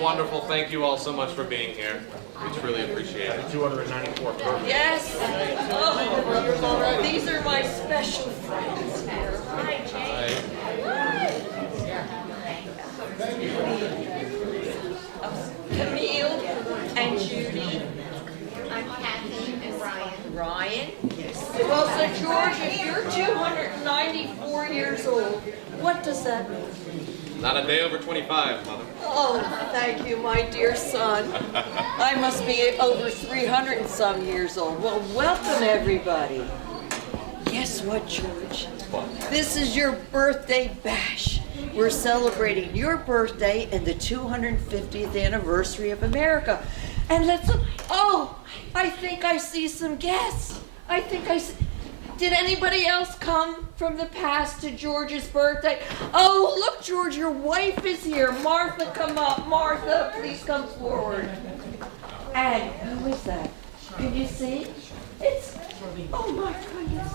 wonderful. Thank you all so much for being here. We truly appreciate it. 294 per. Yes. Oh, these are my special friends. Hi, Jane. Camille and Judy. I'm Kathy and Ryan. Ryan. Well, so George, if you're 294 years old, what does that mean? Not a day over 25, Mother. Oh, thank you, my dear son. I must be over 300 and some years old. Well, welcome everybody. Guess what, George? This is your birthday bash. We're celebrating your birthday and the 250th anniversary of America. And I think I see some guests. Did anybody else come from the past to George's birthday? Oh, look, George, your wife is here. Martha, come up. Martha, please come forward. And who is that? Can you see? Oh my goodness.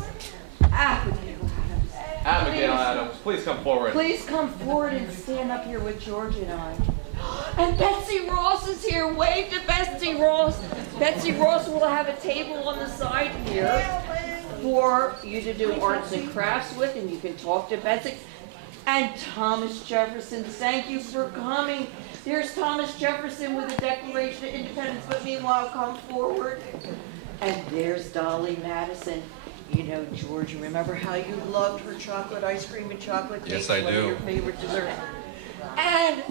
Abigail Adams. Abigail Adams, please come forward. Please come forward and stand up here with George and I. And Betsy Ross is here. Wave to Betsy Ross. Betsy Ross will have a table on the side here for you to do arts and crafts with, and you can talk to Betsy. And Thomas Jefferson, thank you for coming. There's Thomas Jefferson with the Declaration of Independence, but meanwhile, come forward. And there's Dolly Madison. You know, George, remember how you loved her chocolate ice cream and chocolate cake? Yes, I One do. of your favorite desserts. And,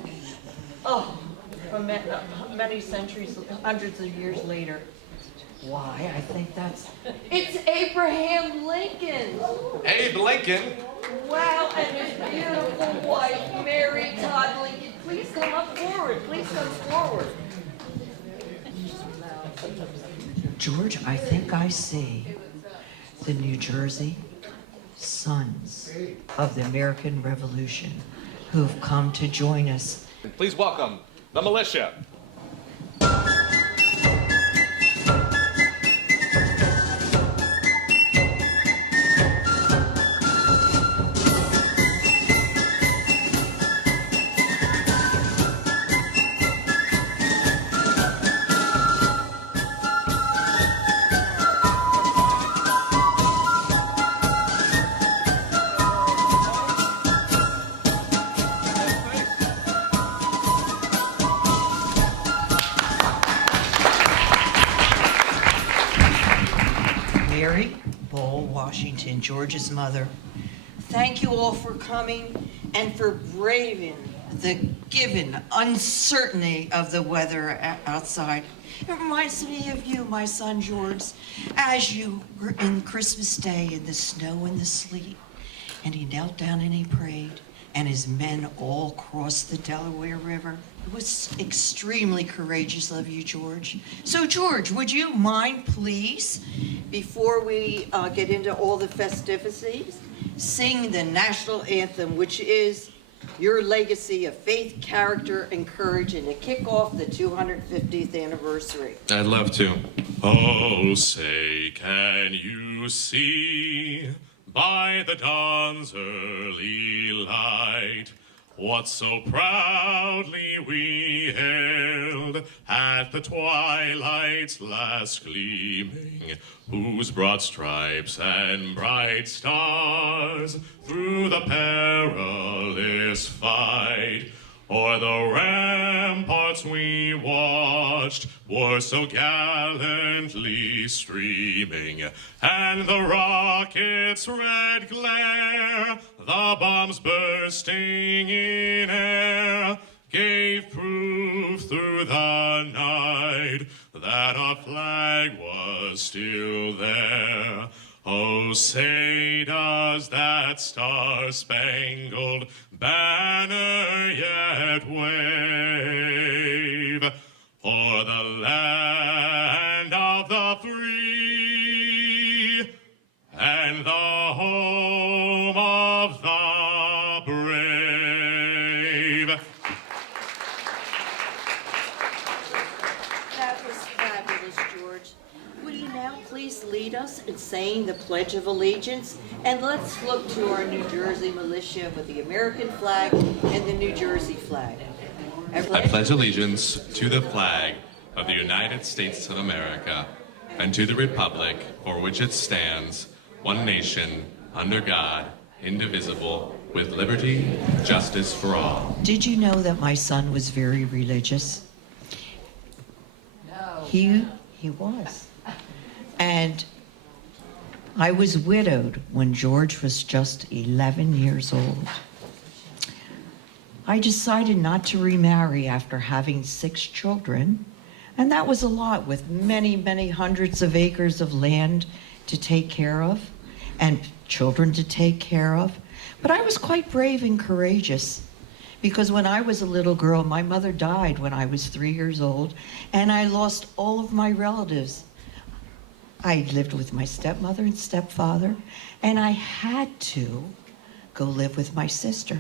from many centuries, hundreds of years later, why, I think it's Abraham Lincoln. Abe Lincoln. Wow, and his beautiful wife, Mary Todd Lincoln. Please come up forward. Please come forward. George, I think I see the New Jersey Sons of the American Revolution who've come to join us. Please welcome the militia. Mary Bowles Washington, George's mother, Thank you all for coming and for braving the given uncertainty of the weather outside. It reminds me of you, my son George, as you were in Christmas Day in the snow and the sleet. And he knelt down and he prayed, and his men all crossed the Delaware River. It was extremely courageous of you, George. So, George, would you mind, please, before we get into all the festivities, sing the national anthem, which is your legacy of faith, character, and courage, and to kick off the 250th anniversary. I'd love to. Oh, say, can you see by the dawn's early light what so proudly we hailed at the twilight's last gleaming, whose broad stripes and bright stars through the perilous fight o'er the ramparts we watched were so gallantly streaming, and the rocket's red glare, the bombs bursting in air, gave proof through the night that our flag was still there. Oh, say does that star-spangled banner yet wave o'er the land of the free and the home of the brave? That was fabulous, George. Will you now please lead us in saying the Pledge of Allegiance? And let's look to our New Jersey militia with the American flag and the New Jersey flag. I pledge allegiance to the flag of the United States of America and to the republic for which it stands, one nation, under God, indivisible, with liberty and justice for all. Did you know that my son was very religious? No. He was. And I was widowed when George was just 11 years old. I decided not to remarry after having 6 children, and that was a lot with many, many hundreds of acres of land to take care of and children to take care of. But I was quite brave and courageous because when I was a little girl, my mother died when I was 3 years old, and I lost all of my relatives. I lived with my stepmother and stepfather, and I had to go live with my sister.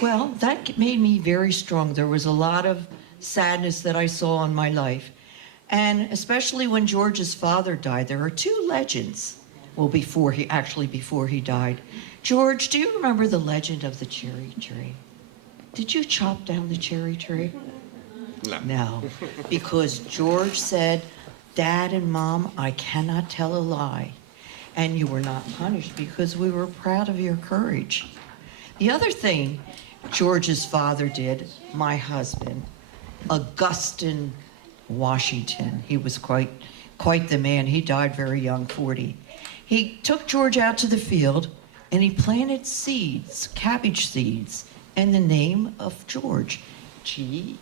Well, that made me very strong. There was a lot of sadness that I saw in my life. And especially when George's father died, there are 2 legends. Well, before he died. George, do you remember the legend of the cherry tree? Did you chop down the cherry tree? No, because George said, Dad and Mom, I cannot tell a lie. And you were not punished because we were proud of your courage. The other thing George's father did, my husband, Augustine Washington, he was quite the man. He died very young, 40. He took George out to the field and he planted seeds, cabbage seeds, in the name of George, George.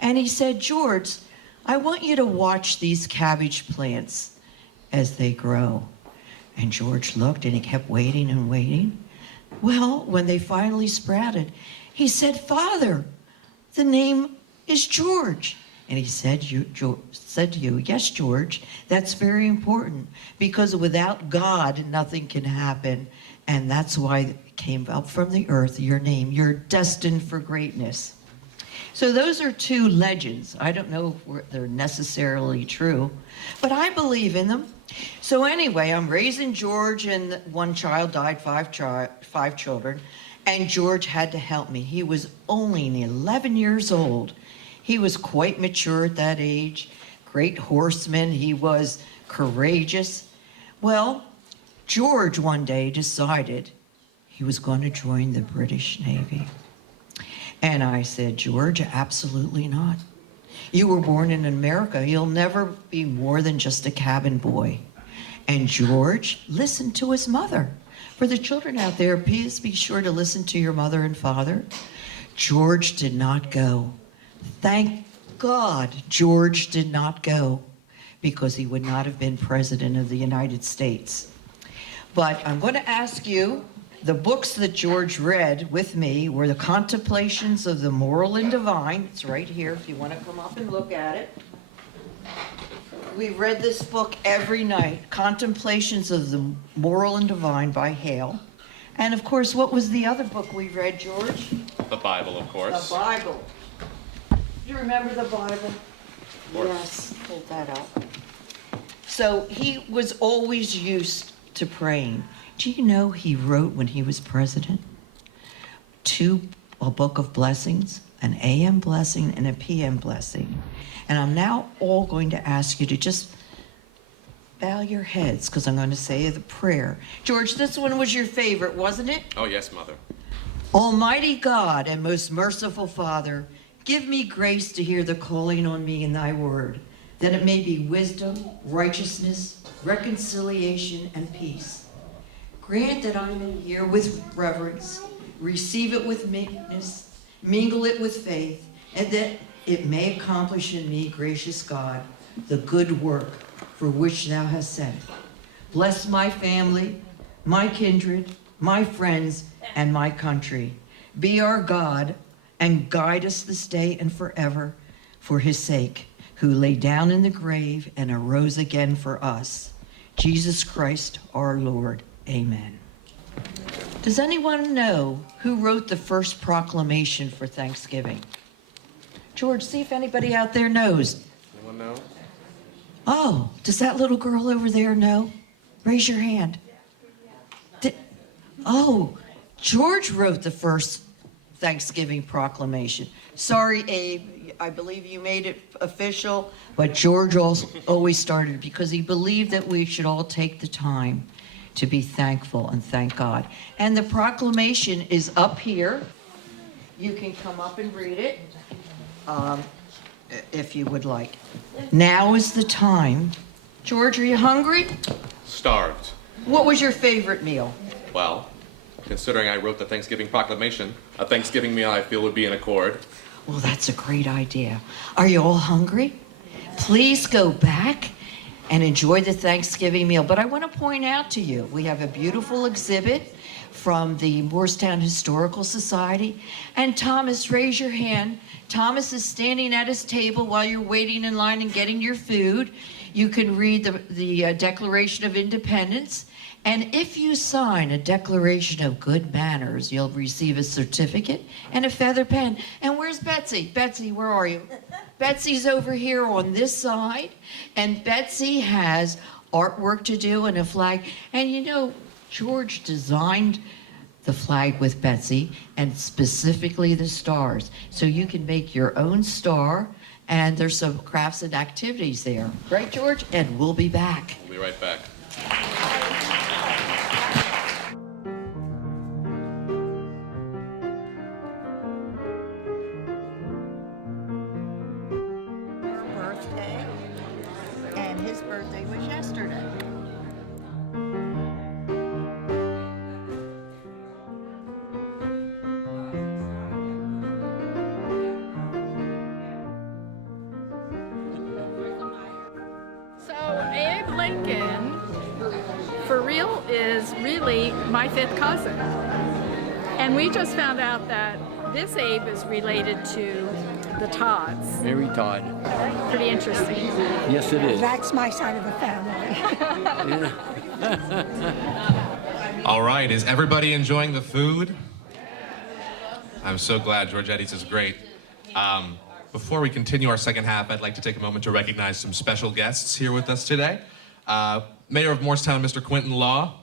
And he said, George, I want you to watch these cabbage plants as they grow. And George looked and he kept waiting and waiting. Well, when they finally sprouted, he said, Father, the name is George. And he said to you, yes, George, that's very important because without God, nothing can happen. And that's why it came up from the earth, your name. You're destined for greatness. So those are 2 legends. I don't know if they're necessarily true, but I believe in them. So anyway, I'm raising George, and 1 child died, 5 children, and George had to help me. He was only 11 years old. He was quite mature at that age, great horseman. He was courageous. Well, George one day decided he was going to join the British Navy. And I said, George, absolutely not. You were born in America. You'll never be more than just a cabin boy. And George listened to his mother. For the children out there, please be sure to listen to your mother and father. George did not go. Thank God George did not go, because he would not have been president of the United States. But I'm going to ask you, the books that George read with me were the Contemplations of the Moral and Divine. It's right here if you want to come up and look at it. We read this book every night, Contemplations of the Moral and Divine by Hale. And of course, what was the other book we read, George? The Bible, of course. The Bible. Do you remember the Bible? Of course. Yes, hold that up. So he was always used to praying. Do you know he wrote when he was president a book of blessings, an AM blessing and a PM blessing. And I'm now all going to ask you to just bow your heads because I'm going to say the prayer. George, this one was your favorite, wasn't it? Oh, yes, Mother. Almighty God and most merciful Father, give me grace to hear the calling on me in thy word, that it may be wisdom, righteousness, reconciliation, and peace. Grant that I may hear with reverence, receive it with meekness, mingle it with faith, and that it may accomplish in me, gracious God, the good work for which thou hast sent. Bless my family, my kindred, my friends, and my country. Be our God and guide us this day and forever for his sake, who lay down in the grave and arose again for us. Jesus Christ, our Lord. Amen. Does anyone know who wrote the first proclamation for Thanksgiving? George, see if anybody out there knows. Anyone know? Oh, does that little girl over there know? Raise your hand. Oh, George wrote the first Thanksgiving proclamation. Sorry, Abe, I believe you made it official, but George always started because he believed that we should all take the time to be thankful and thank God. And the proclamation is up here. You can come up and read it if you would like. Now is the time. George, are you hungry? Starved. What was your favorite meal? Well, considering I wrote the Thanksgiving proclamation, a Thanksgiving meal I feel would be in accord. Well, that's a great idea. Are you all hungry? Please go back and enjoy the Thanksgiving meal. But I want to point out to you, we have a beautiful exhibit from the Morristown Historical Society. And Thomas, raise your hand. Thomas is standing at his table while you're waiting in line and getting your food. You can read the Declaration of Independence. And if you sign a Declaration of Good Manners, you'll receive a certificate and a feather pen. And where's Betsy? Betsy, where are you? Betsy's over here on this side. And Betsy has artwork to do and a flag. And you know, George designed the flag with Betsy and specifically the stars. So you can make your own star. And there's some crafts and activities there. Right, George? And we'll be back. We'll be right back. Birthday, and his birthday was yesterday. So Abe Lincoln, for real, is really my fifth cousin. And we just found out that this Abe is related to the Todds. Mary Todd. Pretty interesting. Yes, it is. That's my side of the family. All right, is everybody enjoying the food? I'm so glad. Georgetti's is great. Before we continue our second half, I'd like to take a moment to recognize some special guests here with us today. Mayor of Morristown, Mr. Quentin Law.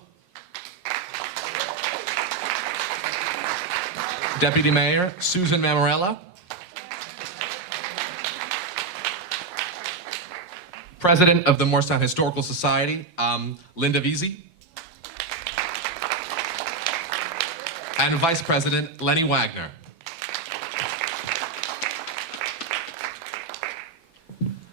Deputy Mayor, Susan Mammarella. President of the Morristown Historical Society, Linda Veazey. And Vice President, Lenny Wagner.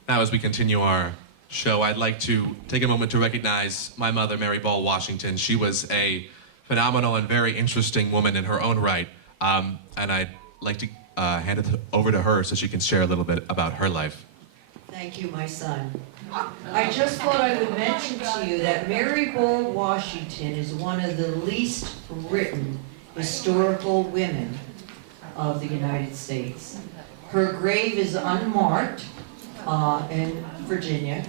Now, as we continue our show, I'd like to take a moment to recognize my mother, Mary Ball Washington. She was a phenomenal and very interesting woman in her own right. And I'd like to hand it over to her so she can share a little bit about her life. Thank you, my son. I just thought I would mention to you that Mary Ball Washington is one of the least written historical women of the United States. Her grave is unmarked in Virginia,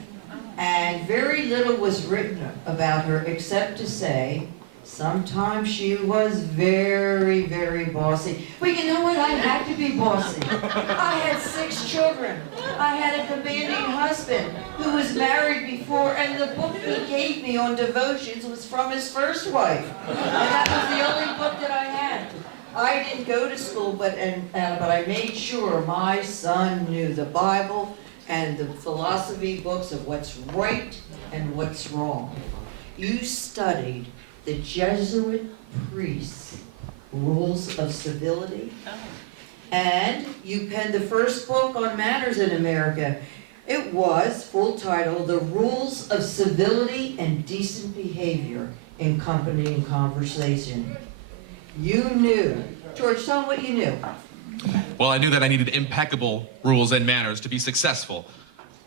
and very little was written about her except to say sometimes she was very, very bossy. Well, you know what? I had to be bossy. I had 6 children. I had a demanding husband who was married before, and the book he gave me on devotions was from his first wife. And that was the only book that I had. I didn't go to school, but I made sure my son knew the Bible and the philosophy books of what's right and what's wrong. You studied the Jesuit priests' rules of civility, and you penned the first book on manners in America. It was, full title, The Rules of Civility and Decent Behavior in Company and Conversation. You knew. George, tell them what you knew. Well, I knew that I needed impeccable rules and manners to be successful.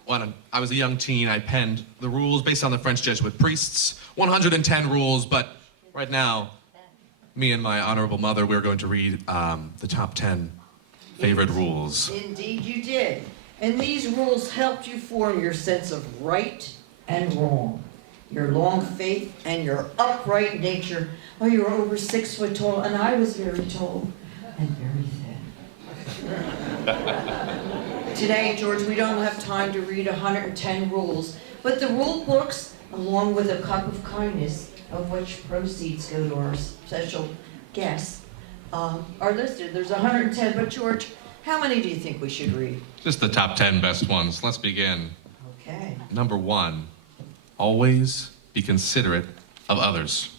When I was a young teen, I penned the rules based on the French Jesuit priests, 110 rules, but right now, me and my honorable mother, we're going to read the top 10 favorite rules. Indeed you did. And these rules helped you form your sense of right and wrong, your long faith and your upright nature. Oh, you were over 6 foot tall, and I was very tall and very thin. Today, George, we don't have time to read 110 rules, but the rule books, along with a cup of kindness, of which proceeds go to our special guests, are listed. There's 110, but George, how many do you think we should read? Just the top 10 best ones. Let's begin. Okay. Number 1, always be considerate of others.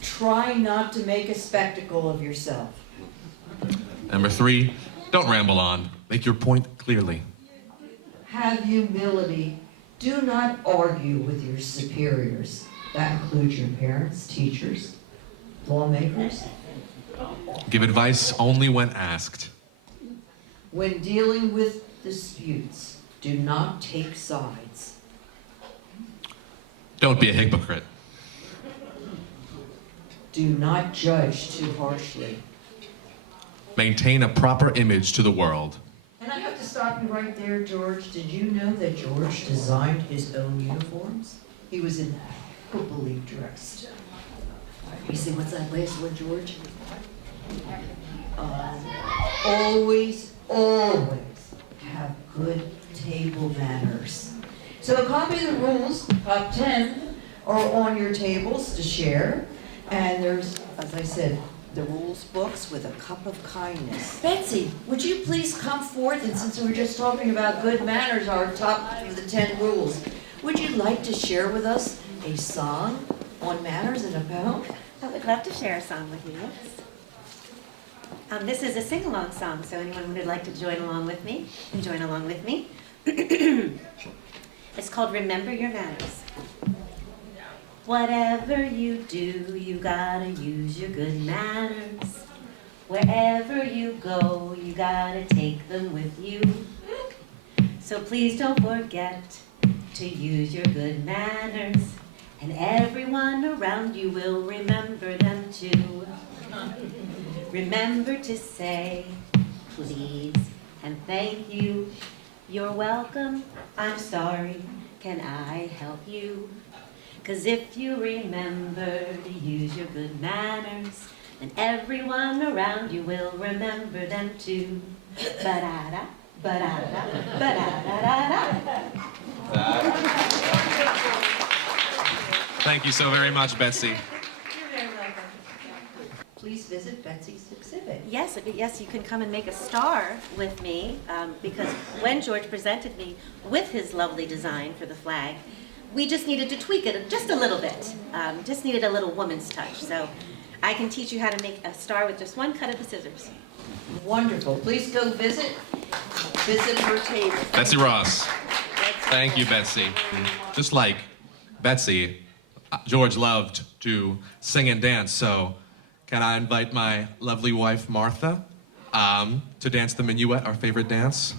Try not to make a spectacle of yourself. Number 3, don't ramble on. Make your point clearly. Have humility. Do not argue with your superiors. That includes your parents, teachers, lawmakers. Give advice only when asked. When dealing with disputes, do not take sides. Don't be a hypocrite. Do not judge too harshly. Maintain a proper image to the world. And I have to stop you right there, George. Did you know that George designed his own uniforms? He was impeccably dressed. You see, what's that last one, George? Always have good table manners. So a copy of the rules, top 10, are on your tables to share. And there's, as I said, the rules books with a cup of kindness. Betsy, would you please come forth, and since we were just talking about good manners, our top of the 10 rules, would you like to share with us a song on manners and a poem? I would love to share a song with you, yes. This is a sing-along song, so anyone who would like to join along with me, can join along with me. It's called Remember Your Manners. Whatever you do, you gotta use your good manners. Wherever you go, you gotta take them with you. So please don't forget to use your good manners, and everyone around you will remember them too. Remember to say please and thank you. You're welcome, I'm sorry, can I help you? 'Cause if you remember to use your good manners, then everyone around you will remember them too. Ba-da-da, ba-da-da, ba-da-da-da-da. Thank you so very much, Betsy. You're very welcome. Please visit Betsy's exhibit. Yes, you can come and make a star with me, because when George presented me with his lovely design for the flag, we just needed to tweak it just a little bit. Just needed a little woman's touch. So I can teach you how to make a star with just one cut of the scissors. Wonderful. Please go visit her table. Betsy Ross. Thank you, Betsy. Just like Betsy, George loved to sing and dance, so can I invite my lovely wife, Martha, to dance the minuet, our favorite dance?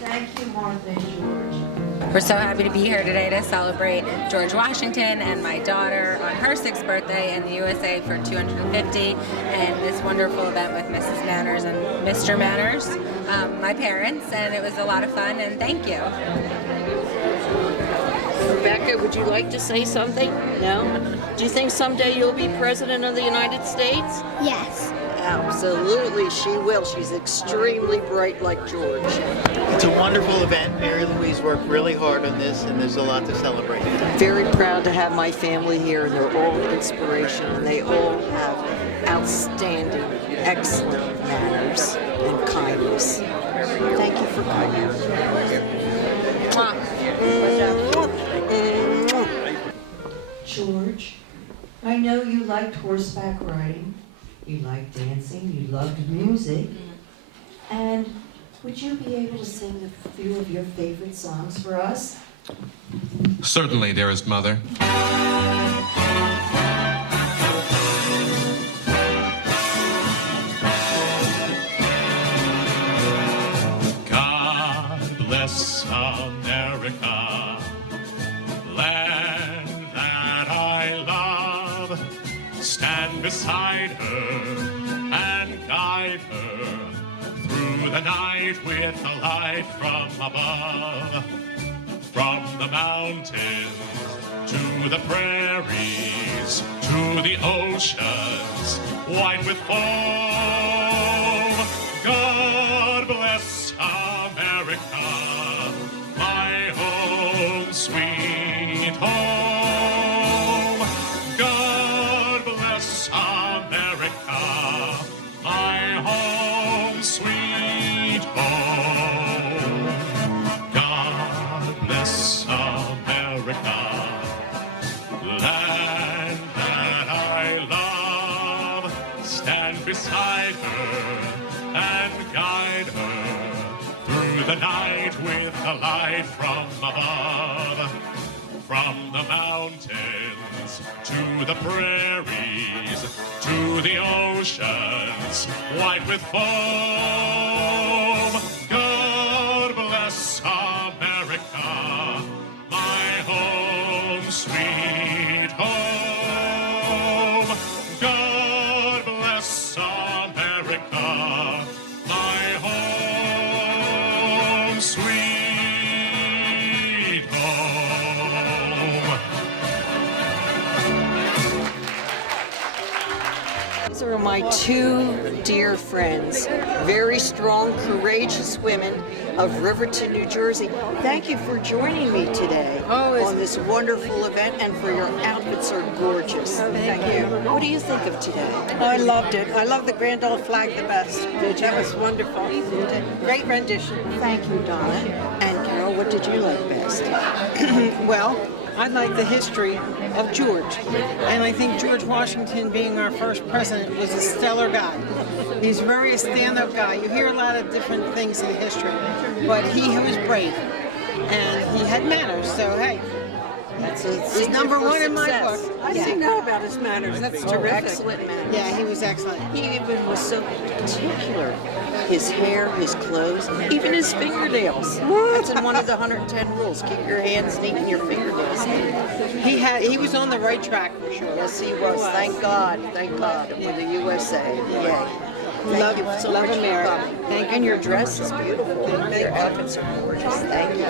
Thank you, Martha and George. We're so happy to be here today to celebrate George Washington and my daughter on her 6th birthday in the USA for 250, and this wonderful event with Mrs. Manners and Mr. Manners, my parents, and it was a lot of fun, and thank you. Rebecca, would you like to say something? No? Do you think someday you'll be President of the United States? Yes. Absolutely, she will. She's extremely bright like George. It's a wonderful event. Mary Louise worked really hard on this, and there's a lot to celebrate. Very proud to have my family here, and they're all inspiration, and they all have outstanding, excellent manners and kindness. Thank you for coming. George, I know you liked horseback riding, you liked dancing, you loved music, And would you be able to sing a few of your favorite songs for us? Certainly, dearest mother. God bless America, land that I love. Stand beside her and guide her through the night with a light from above. From the mountains to the prairies to the oceans white with foam. God bless America, my home, sweet home. God bless America, my home, sweet home. God bless America, land that I love. Stand beside her and guide her through the night with a light from above. From the mountains to the prairies to the oceans white with foam. God bless America, my home, sweet home. God bless America, my home, sweet home. These are my two dear friends, very strong, courageous women of Riverton, New Jersey. Thank you for joining me today on this wonderful event, and for your outfits are gorgeous. Thank you. What do you think of today? I loved it. I love the Grand Old Flag the best. That was wonderful. Great rendition. Thank you, Donna. And Carol, what did you like best? Well, I like the history of George. And I think George Washington, being our first president, was a stellar guy. He's very a stand-up guy. You hear a lot of different things in history, but he was brave. And he had manners, so hey. He's number one in my book. I didn't know about his manners. That's terrific. Excellent manners. Yeah, he was excellent. He even was so particular. His hair, his clothes, even his fingernails. That's in one of the 110 rules. Keep your hands neat and your fingernails neat. He was on the right track for sure. Yes, he was. Thank God. Thank God. For the USA. Yay. Thank you so much America. for coming. Thank you. And your dress is beautiful. Your outfits are gorgeous. Thank you.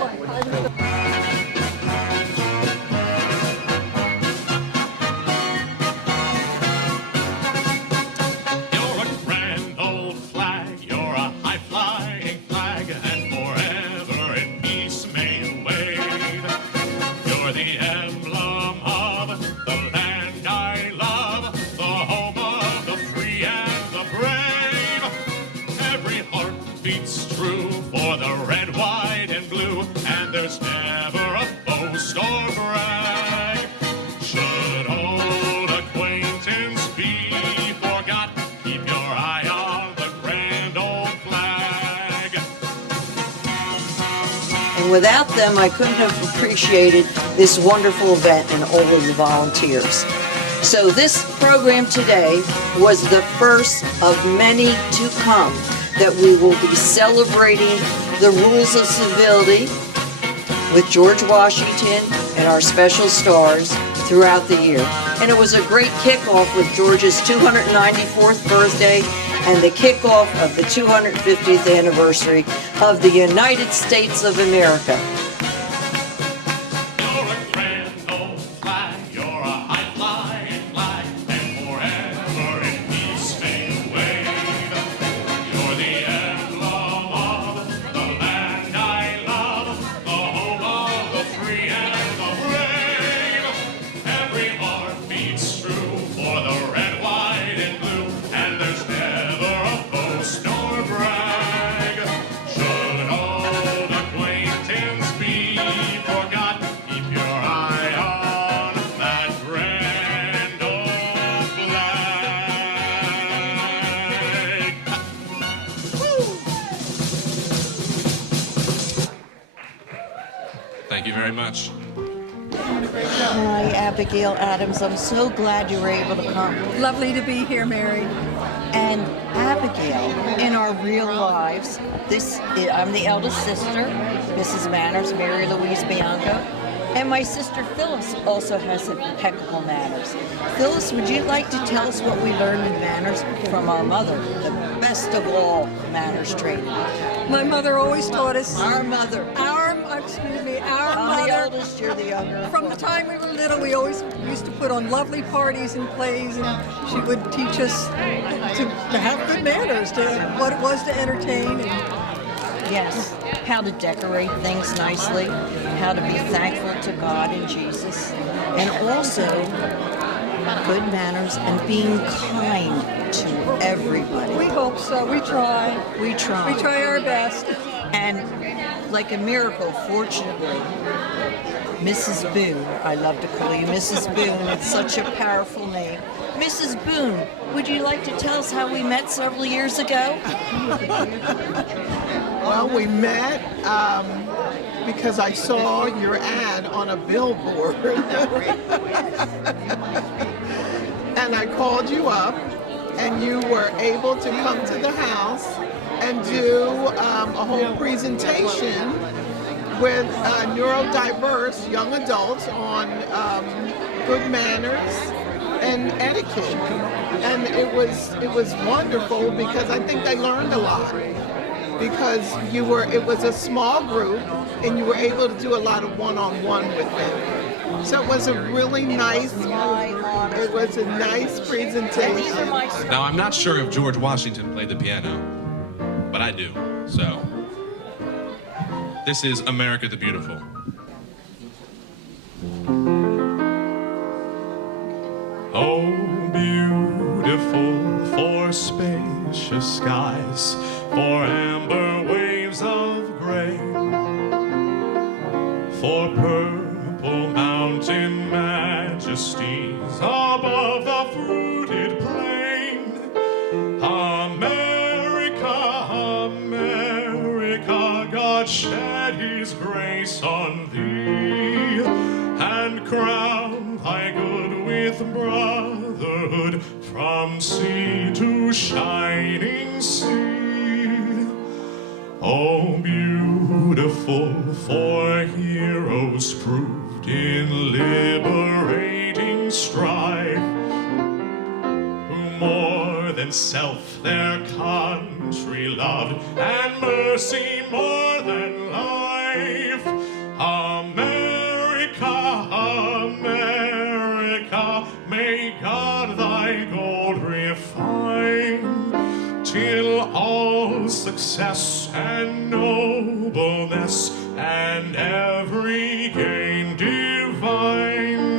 Without them, I couldn't have appreciated this wonderful event and all of the volunteers. So this program today was the first of many to come that we will be celebrating the rules of civility with George Washington and our special stars throughout the year. And it was a great kickoff with George's 294th birthday and the kickoff of the 250th anniversary of the United States of America. Should old acquaintance be much. Hi, Abigail Adams. I'm so glad you were able to come. Lovely to be here, Mary. And Abigail, in our real lives, I'm the eldest sister, Mrs. Manners, Mary Louise Bianco, and my sister Phyllis also has impeccable manners. Phyllis, would you like to tell us what we learned in manners from our mother, the best of all manners training? My mother always taught us. Our mother. Our I'm mother. the oldest, you're the younger. From the time we were little, we always used to put on lovely parties and plays, and she would teach us to have good manners, to what it was to entertain. Yes, how to decorate things nicely, how to be thankful to God and Jesus, and also good manners and being kind to everybody. We hope so. We try. We try. We try our best. And like a miracle, fortunately, Mrs. Boone, I love to call you Mrs. Boone, it's such a powerful name. Mrs. Boone, would you like to tell us how we met several years ago? Well, we met because I saw your ad on a billboard. And I called you up, and you were able to come to the house and do a whole presentation with neurodiverse young adults on good manners and etiquette. And it was wonderful because I think they learned a lot. Because it was a small group and you were able to do a lot of one-on-one with them. So it was a really nice presentation. Now, I'm not sure if George Washington played the piano, but I do, so. This is America the Beautiful. Oh, beautiful for spacious skies, for amber waves of gray, for purple mountain majesties above the fruited plain. America, America, God shed his grace on thee, and crown thy good with brotherhood from sea to shining sea. Oh, beautiful for heroes proved in liberating strife, who more than self their country loved, and mercy more than life. America, America, may God thy gold refine, till all success and nobleness and every gain divine.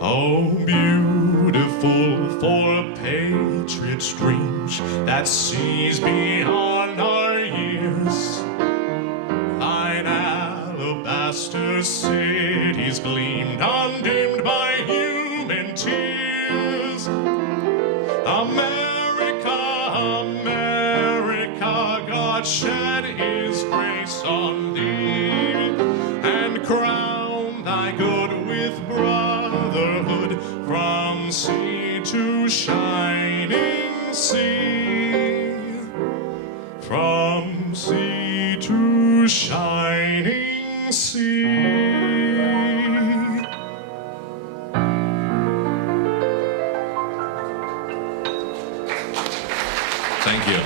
Oh, beautiful for a patriot's dreams that sees beyond our years. Thine alabaster cities gleamed, undimmed by human tears. America, America, God shed his grace on thee, and crown thy good with brotherhood from sea to shining sea, from sea to shining sea. Thank you.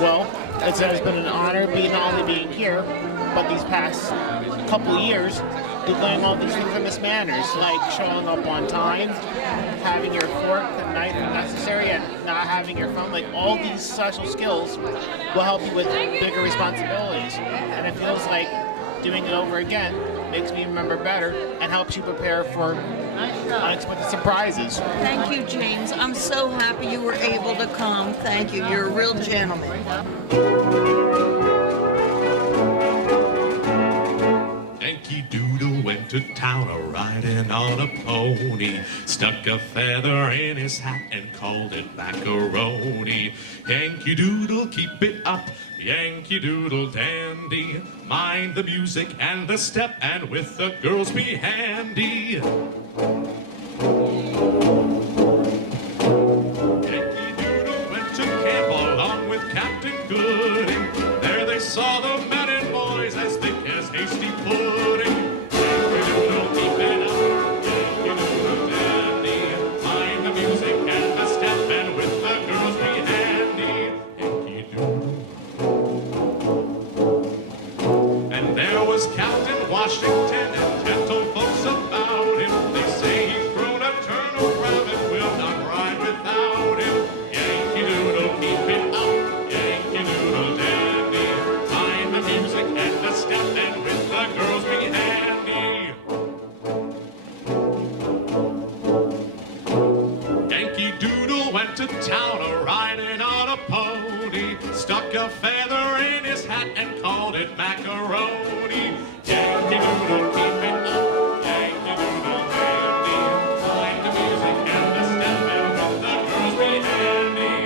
Well, it's been an honor not only being here, but these past couple of years, doing all these things in Miss Manners, like showing up on time, having your fork the knife if necessary, and not having your phone. Like, all these social skills will help you with bigger responsibilities. And it feels like doing it over again makes me remember better and helps you prepare for unexpected surprises. Thank you, James. I'm so happy you were able to come. Thank you. You're a real gentleman. Yankee Doodle went went to town a-riding on a pony, stuck a feather in his hat and called it macaroni. Yankee Doodle, keep it up, Yankee Doodle dandy, mind the music and the step, and with the girls be handy. Yankee Doodle went to camp along with Captain Gooding. There they saw the men and boys as thick as hasty pudding. Yankee Doodle, keep it up, Yankee Doodle dandy, mind the music and the step, and with the girls be handy. Yankee Doodle. And there was Captain Washington and gentle folks about him. They say he's grown a turnip rabbit, will not ride without him. Yankee Doodle, keep it up, Yankee Doodle dandy, mind the music and the step, and with the girls be handy. Yankee Doodle went to town a-riding on a pony, stuck a feather in his hat and called it macaroni. Yankee Doodle, keep it up, Yankee Doodle dandy, mind the music and the step, and with the girls be handy.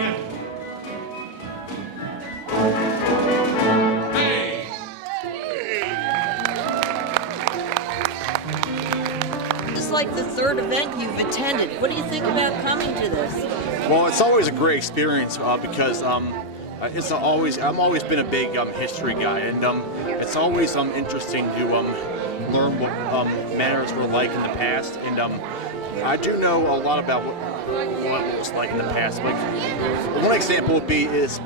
Hey! This is like the third event you've attended. What do you think about coming to this? Well, it's always a great experience because I've always been a big history guy, and it's always interesting to learn what manners were like in the past, and I do know a lot about what it was like in the past. Like one example would be is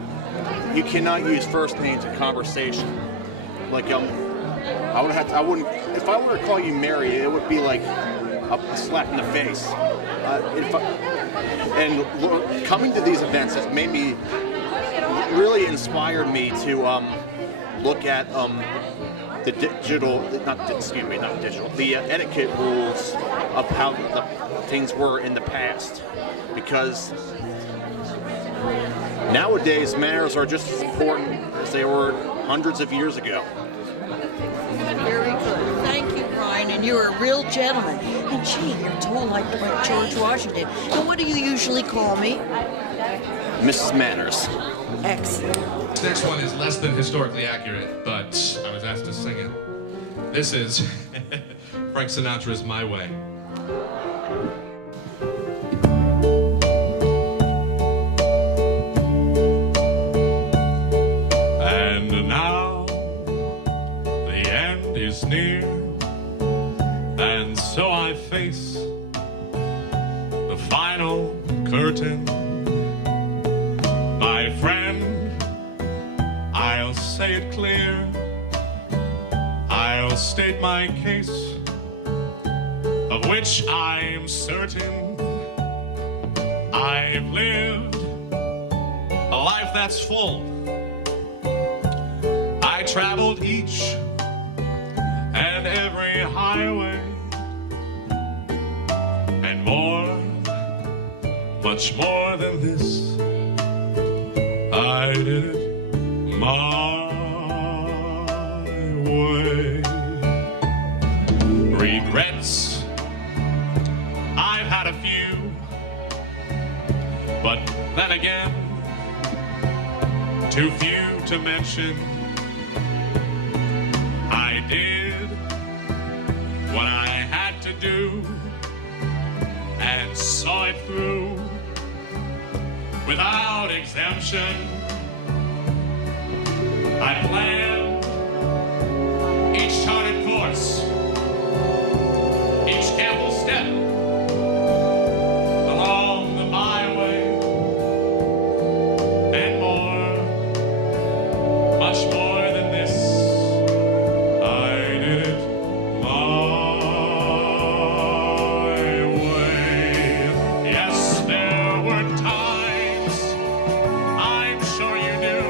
you cannot use first names in conversation. Like if I were to call you Mary, it would be like a slap in the face. Coming to these events has made me really inspired me to look at the etiquette rules of how the things were in the past, because nowadays manners are just as important as they were hundreds of years ago. Very good. Thank you, Brian, and you're a real gentleman. And gee, you're tall like George Washington. And what do you usually call me? Mrs. Manners. Excellent. This next one is less than historically accurate, but I was asked to sing it. This is Frank Sinatra's My Way. And now the end is near, and so I face the final curtain. My friend, I'll say it clear, I'll state my case, of which I'm certain. I've lived a life that's full. I traveled each and every highway, and more, much more than this, I did it my way. Regrets, I've had a few, but then again, too few to mention. I did what I had to do and saw it through without exemption. I planned each charted course, each careful step along the byway, and more, much more than this, I did it my way. Yes, there were times, I'm sure you knew,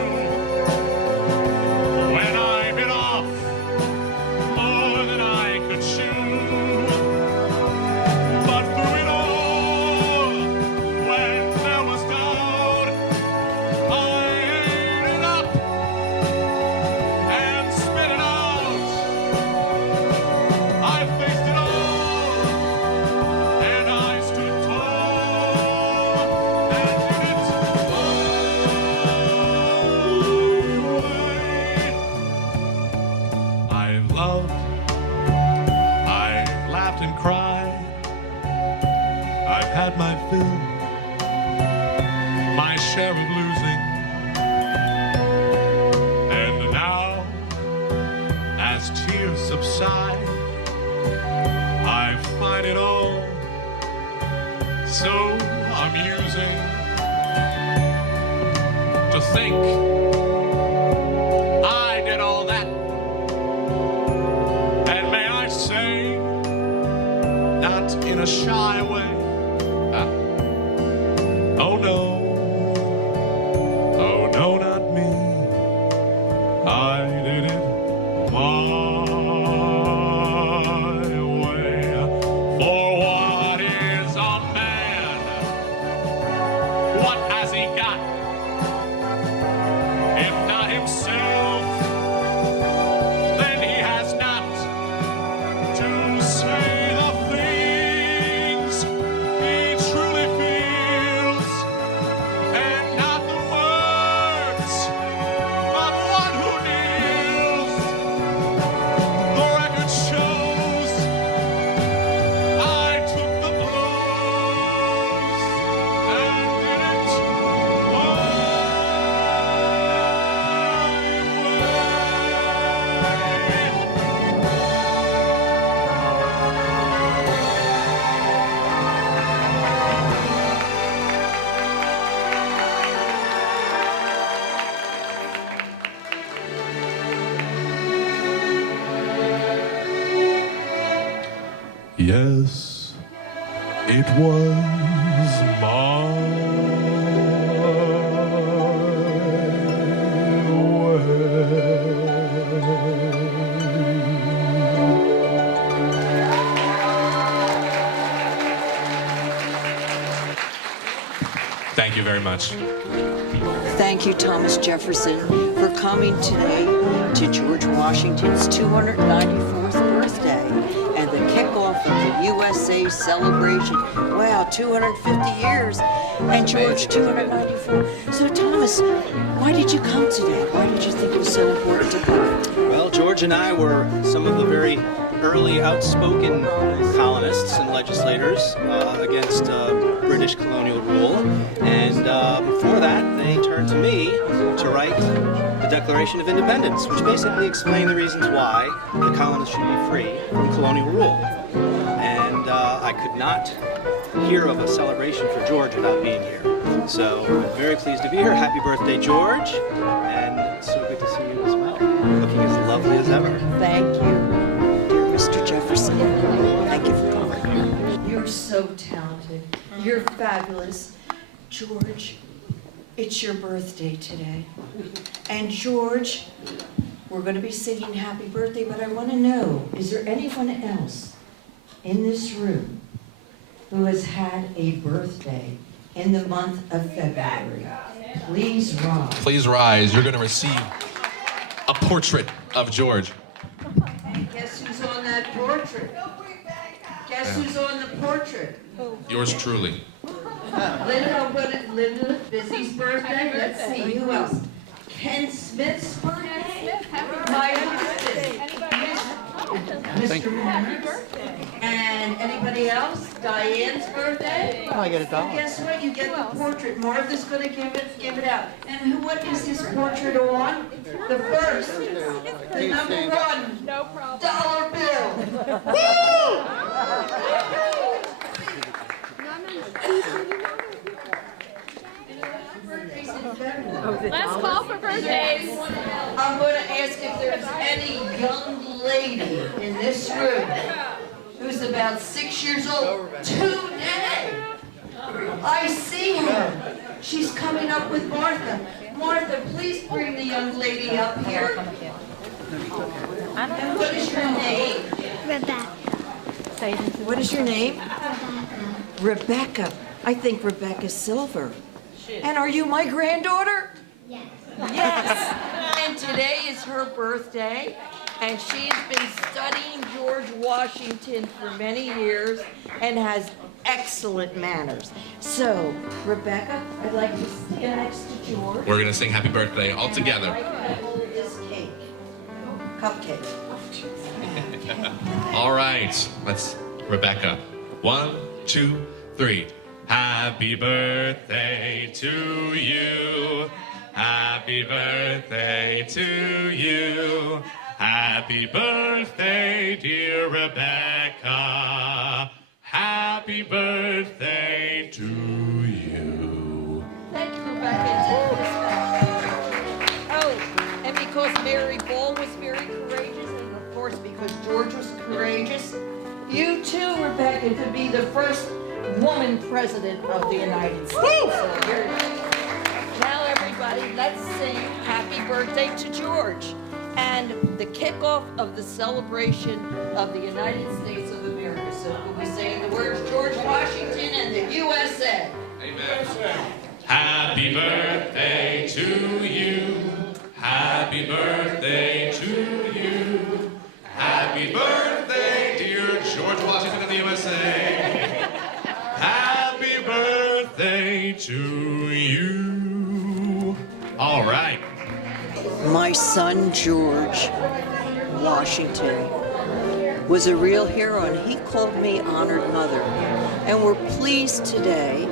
think I did all that? And may I say, not in a shy way. Oh no, oh no, not me. I did it my way. For what is a man? What has he got? If not himself, then he has not to say the things he truly feels, and not the words of one who kneels. The record shows I took the blows and did it my way. Yes, it was my Thank you very much. Thank you, Thomas Jefferson, for coming today to George Washington's 294th birthday and the kickoff of the USA celebration. Wow, 250 years and George 294. So, Thomas, why did you come today? Why did you think it was so important to come? Well, George and I were some of the very early outspoken colonists and legislators against British colonial rule. And before that, they turned to me to write the Declaration of Independence, which basically explained the reasons why the colonists should be free from colonial rule. And I could not hear of a celebration for George without being here. So I'm very pleased to be here. Happy birthday, George. And so good to see you as well. Looking as lovely as ever. Thank you, dear Mr. Jefferson. Thank you for coming. You're so talented. You're fabulous. George, it's your birthday today. And George, we're going to be singing happy birthday, but I want to know, is there anyone else in this room who has had a birthday in the month of February? Please rise. Please rise. You're going to receive a portrait of George. And guess who's on that portrait? Guess who's on the portrait? Yours truly. Linda Busy's birthday. Let's see, who else? Ken Smith's birthday. My husband. Mr. Manners. And anybody else? Diane's birthday. Oh, I get a dollar. Guess what? You get the portrait. Martha's going to give it out. And what is his portrait on? The first. The number one. Dollar bill. Let's call for birthdays. I'm going to ask if there's any young lady in this room who's about 6 years old today. I see her. She's coming up with Martha. Martha, please bring the young lady up here. And what is your name? Rebecca. What is your name? Rebecca. I think Rebecca Silver. And are you my granddaughter? Yes. Yes. And today is her birthday, and she's been studying George Washington for many years and has excellent manners. So, Rebecca, I'd like to stand next to George. We're going to sing happy birthday all together. Right now, hold this cake. Cupcake. All right. Let's, Rebecca. 1, 2, 3. Happy birthday to you. Happy birthday to you. Happy birthday, dear Rebecca. Happy birthday to you. Thank you, Rebecca. be the first woman president of the United States. So now everybody, let's sing Happy Birthday to George. And the kickoff of the celebration of the United States of America. So we'll be saying the words George Washington and the USA. Amen. Happy birthday to you. Happy birthday to you. Happy birthday, dear George Washington of the USA. Happy birthday to you. All right. My son George Washington was a real hero, and he called me honored mother. And we're pleased today,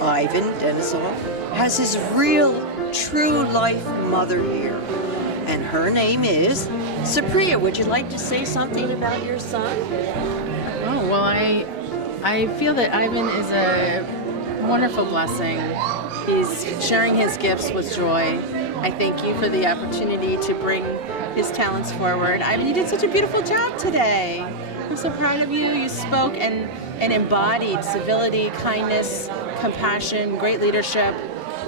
Ivan Denisov has his real, true life mother here. And her name is Supriya. Would you like to say something about your son? Oh, well, I feel that Ivan is a wonderful blessing. He's sharing his gifts with joy. I thank you for the opportunity to bring his talents forward. Ivan, you did such a beautiful job today. I'm so proud of you. You spoke and embodied civility, kindness, compassion, great leadership,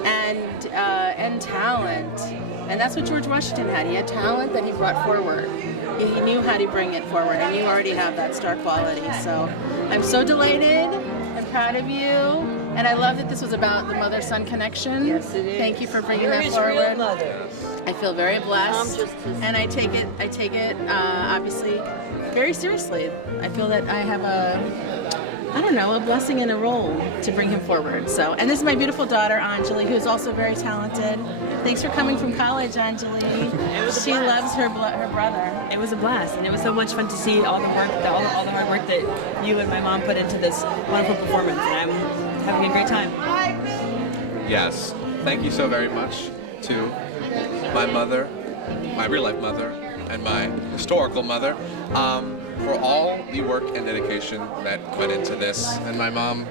and talent. And that's what George Washington had. He had talent that he brought forward. He knew how to bring it forward, and you already have that star quality. So I'm so delighted and proud of you. And I love that this was about the mother-son connection. Yes, it is. Thank you for bringing You're that his forward. real mother. I feel very blessed, Mom just and I take it obviously very seriously. I feel that I have a blessing and a role to bring him forward. So, and this is my beautiful daughter Anjali, who is also very talented. Thanks for coming from college, Anjali. She loves her brother. It was a blast, and it was so much fun to see all the work, all the hard work that you and my mom put into this wonderful performance, and I'm having a great time. Yes, thank you so very much to my mother, my real life mother, and my historical mother, for all the work and dedication that went into this. And my mom,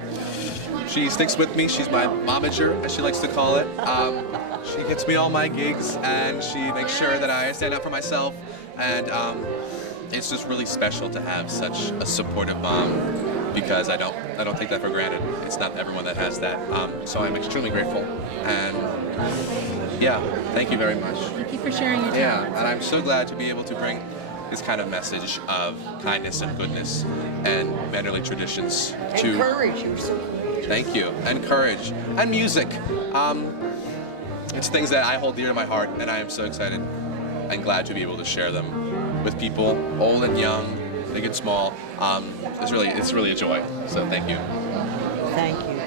she sticks with me. She's my momager, as she likes to call it. She gets me all my gigs, and she makes sure that I stand up for myself. And it's just really special to have such a supportive mom, because I don't take that for granted. It's not everyone that has that. So I'm extremely grateful. And yeah, thank you very much. Thank you for sharing your Yeah, talents. and I'm so glad to be able to bring this kind of message of kindness and goodness and mannerly traditions to And courage. You're so courageous. Thank you. And courage. And music. It's things that I hold dear to my heart, and I am so excited and glad to be able to share them with people, old and young, big and small. It's really a joy. So thank you. Thank you.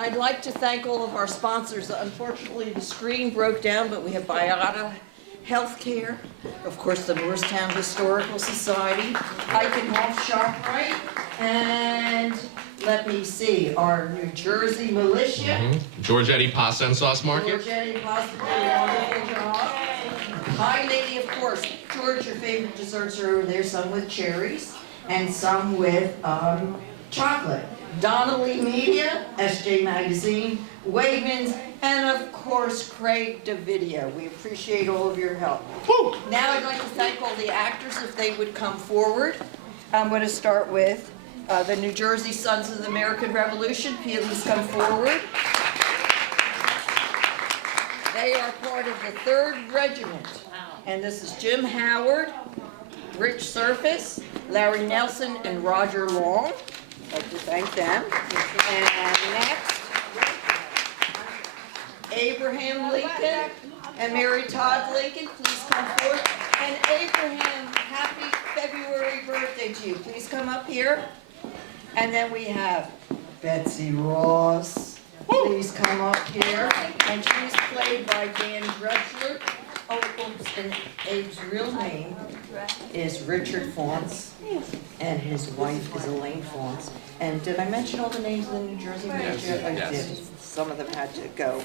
I'd like to thank all of our sponsors. Unfortunately, the screen broke down, but we have Biata Healthcare, of course, the Moorestown Historical Society, Eichenhoff ShopRite, and let me see, our New Jersey Militia. Georgetti Pasta and Sauce Market. Georgetti Pasta did a wonderful job. Hi Lady, of course. George, your favorite desserts are over there, some with cherries and some with chocolate. Donnelly Media, SJ Magazine, Wegmans, and of course Craig DeVideo. We appreciate all of your help. Now I'd like to thank all the actors if they would come forward. I'm going to start with the New Jersey Sons of the American Revolution. Please come forward. They are part of the 3rd Regiment. And this is Jim Howard, Rich Surface, Larry Nelson, and Roger Long. I'd like to thank them. And next, Abraham Lincoln and Mary Todd Lincoln, please come forward. And Abraham, happy February birthday to you. Please come up here. And then we have Betsy Ross. Please come up here. And she's played by Dan Drexler. Oh, oops, and Abe's real name is Richard Faunce, and his wife is Elaine Faunce. And did I mention all the names of the New Jersey Militia? I did. Some of them had to go.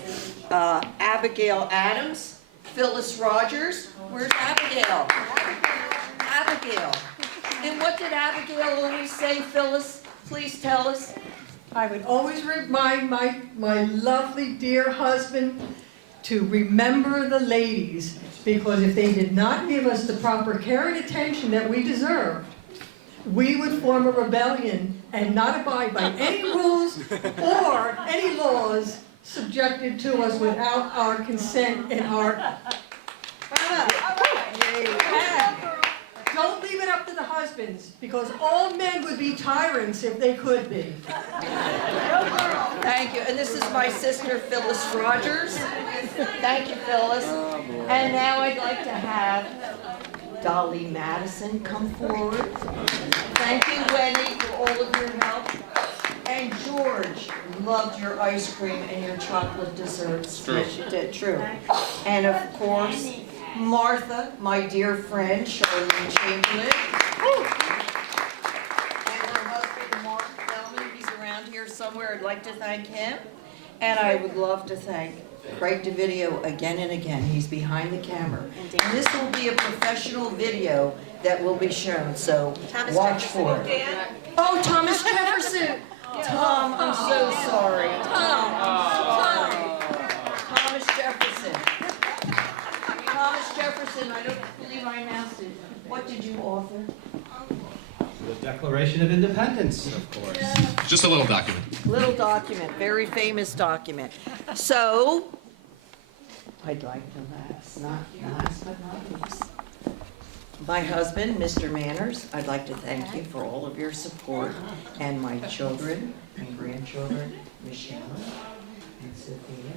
Abigail Adams, Phyllis Rogers. Where's Abigail? Abigail. And what did Abigail always say, Phyllis? Please tell us. I would always remind my lovely dear husband to remember the ladies, because if they did not give us the proper care and attention that we deserved, we would form a rebellion and not abide by any rules or any laws subjected to us without our consent and our... Don't leave it up to the husbands, because all men would be tyrants if they could be. Thank you. And this is my sister, Phyllis Rogers. Thank you, Phyllis. And now I'd like to have Dolly Madison come forward. Thank you, Wendy, for all of your help. And George loved your ice cream and your chocolate desserts. True. Yes, you did. True. And of course, Martha, my dear friend, Charlene Chamberlain. And her husband, Mark Bellman, he's around here somewhere. I'd like to thank him. And I would love to thank Craig DeVideo again and again. He's behind the camera. And this will be a professional video that will be shown, so watch for it. Oh, Thomas Jefferson! Tom, I'm so sorry. Thomas Jefferson. Thomas Jefferson, I don't believe I announced it. What did you author? The Declaration of Independence, of course. Just a little document. Little document, very famous document. So, I'd like to last but not least, my husband, Mr. Manners. I'd like to thank you for all of your support, and my children and grandchildren, Michelle and Sophia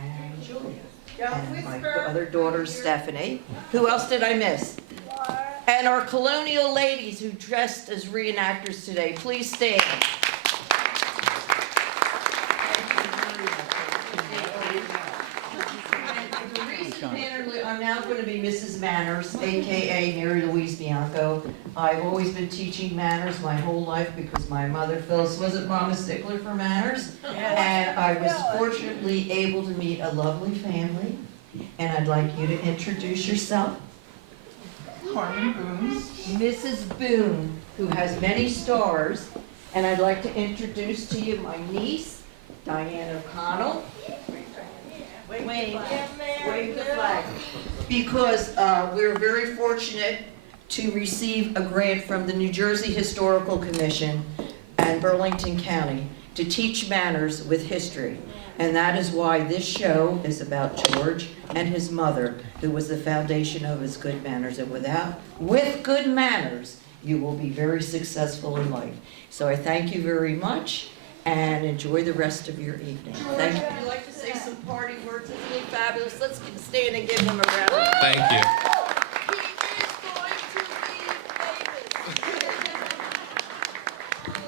and Julia, and my other daughter, Stephanie. Who else did I miss? And our colonial ladies who dressed as reenactors today. Please stand. I'm now going to be Mrs. Manners, aka Mary Louise Bianco. I've always been teaching manners my whole life because my mother, Phyllis, wasn't Mama Stickler for manners. And I was fortunately able to meet a lovely family. And I'd like you to introduce yourself. Harmon Boone. Mrs. Boone, who has many stars. And I'd like to introduce to you my niece, Diane O'Connell. Wave the flag. Because we're very fortunate to receive a grant from the New Jersey Historical Commission and Burlington County to teach manners with history. And that is why this show is about George and his mother, who was the foundation of his good manners. And with good manners, you will be very successful in life. So I thank you very much and enjoy the rest of your evening. Thank you. Would you like to say some party words? It's really fabulous. Let's stand and give him a round. Thank you.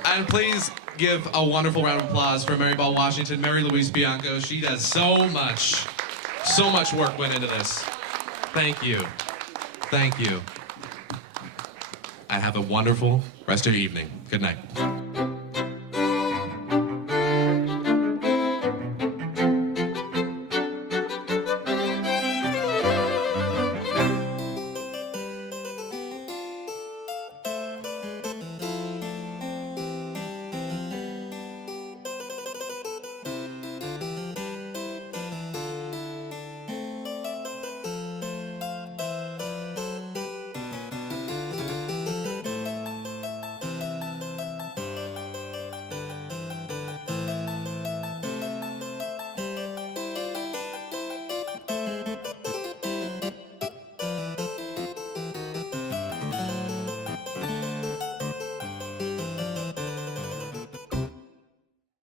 And please give a wonderful round of applause for Mary Ball Washington, Mary Louise Bianco. She does so much work went into this. Thank you. Thank you. And have a wonderful rest of your evening. Good night.